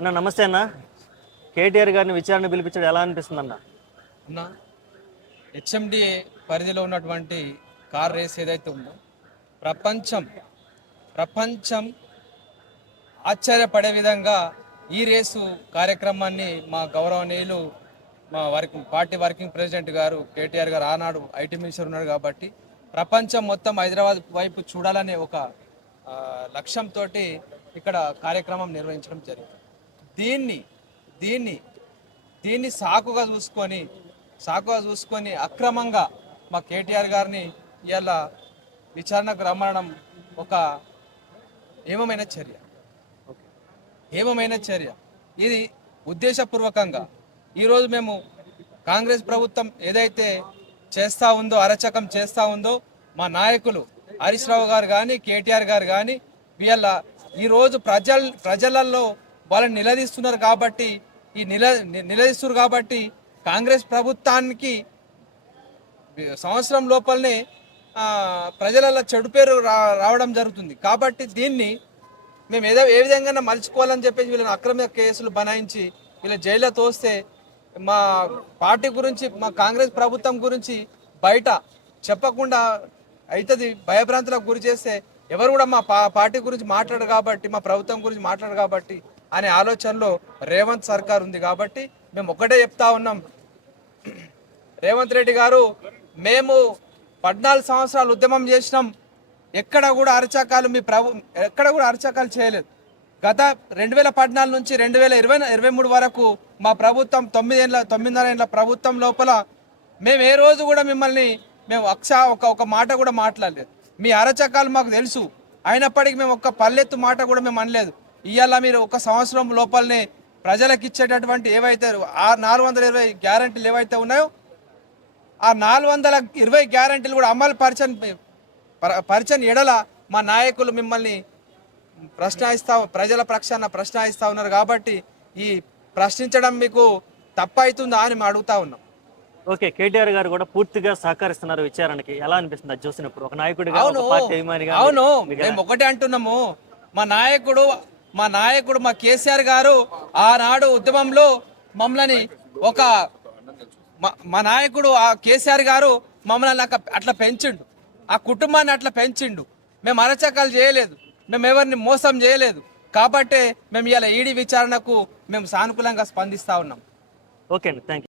అన్న నమస్తే అన్న. కేటీఆర్ గారిని విచారణ పిలిపించడం ఎలా అనిపిస్తుంది అన్న? అన్న హెచ్ఎండి పరిధిలో ఉన్నటువంటి కార్ రేస్ ఏదైతే ఉందో ప్రపంచం ప్రపంచం ఆశ్చర్యపడే విధంగా ఈ రేసు కార్యక్రమాన్ని మా గౌరవనీయులు మా పార్టీ వర్కింగ్ ప్రెసిడెంట్ గారు కేటీఆర్ గారు ఆనాడు ఐటీ మినిస్టర్ ఉన్నాడు కాబట్టి ప్రపంచం మొత్తం హైదరాబాద్ వైపు చూడాలనే ఒక లక్ష్యంతో ఇక్కడ కార్యక్రమం నిర్వహించడం జరిగింది. దీన్ని దీన్ని దీన్ని సాకుగా చూసుకొని అక్రమంగా మా కేటీఆర్ గారిని ఇవాళ విచారణకు రమ్మడం ఒక ఏమమైన చర్య ఇది ఉద్దేశపూర్వకంగా ఈరోజు మేము కాంగ్రెస్ ప్రభుత్వం ఏదైతే చేస్తూ ఉందో అరచకం చేస్తూ ఉందో మా నాయకులు హరీష్ రావు గారు కానీ కేటీఆర్ గారు కానీ వీళ్ళ ఈరోజు ప్రజలలో వాళ్ళని నిలదీస్తున్నారు కాబట్టి నిలదీస్తున్నారు కాబట్టి కాంగ్రెస్ ప్రభుత్వానికి సంవత్సరం లోపలనే ప్రజలలో చెడు పేరు రావడం జరుగుతుంది. కాబట్టి దీన్ని మేము ఏ విధంగా మలుచుకోవాలని చెప్పేసి వీళ్ళని అక్రమ కేసులు బనాయించి వీళ్ళ జైల్లో తోస్తే మా పార్టీ గురించి మా కాంగ్రెస్ ప్రభుత్వం గురించి బయట చెప్పకుండా అవుతుంది, భయభ్రాంతులకు గురి చేస్తే ఎవరు కూడా మా పార్టీ గురించి మాట్లాడరు కాబట్టి మా ప్రభుత్వం గురించి మాట్లాడరు కాబట్టి అనే ఆలోచనలో రేవంత్ సర్కార్ ఉంది. కాబట్టి మేము ఒకటే చెప్తా ఉన్నాం, రేవంత్ రెడ్డి గారు మేము 14 సంవత్సరాలు ఉద్యమం చేసినాం, ఎక్కడ కూడా అరచకాలు చేయలేదు. గత 2014 నుంచి 2023 వరకు మా ప్రభుత్వం 9.5 ఏళ్ళ ప్రభుత్వం లోపల మేము ఏ రోజు కూడా మిమ్మల్ని ఒక మాట కూడా మాట్లాడలేదు. మీ అరచకాలు మాకు తెలుసు, అయినప్పటికీ మేము ఒక్క పల్లెత్తు మాట కూడా మేము అనలేదు. ఇవాళ మీరు ఒక సంవత్సరం లోపలనే ప్రజలకు ఇచ్చేటటువంటి ఏవైతే 420 గ్యారంటీలు ఏవైతే ఉన్నాయో ఆ 420 గ్యారంటీలు కూడా అమలు పరిచని ఎడల మా నాయకులు మిమ్మల్ని ప్రజల పక్షాన ప్రశ్నిస్తా ఉన్నారు. కాబట్టి ఈ ప్రశ్నించడం మీకు తప్పవుతుందా అని మేము అడుగుతా ఉన్నాం. ఓకే, కేటీఆర్ గారు కూడా పూర్తిగా సహకరిస్తున్నారు విచారణకి. ఎలా అనిపిస్తుంది అది చూసినప్పుడు? ఒక నాయకుడిగా, ఒక పార్టీ అభిమానిగా. అవును, మేము ఒకటే అంటున్నాము, మా నాయకుడు మా కేసీఆర్ గారు ఆనాడు ఉద్యమంలో మమ్మల్ని మా నాయకుడు ఆ కేసీఆర్ గారు మమ్మల్ని అట్లా పెంచిండు, ఆ కుటుంబాన్ని అట్లా పెంచిండు. మేము అరచకాలు చేయలేదు, మేము ఎవరిని మోసం చేయలేదు. కాబట్టే మేము ఇలా ఈడీ విచారణకు మేము సానుకూలంగా స్పందిస్తా ఉన్నాం. ఓకే అండి, థ్యాంక్ యూ.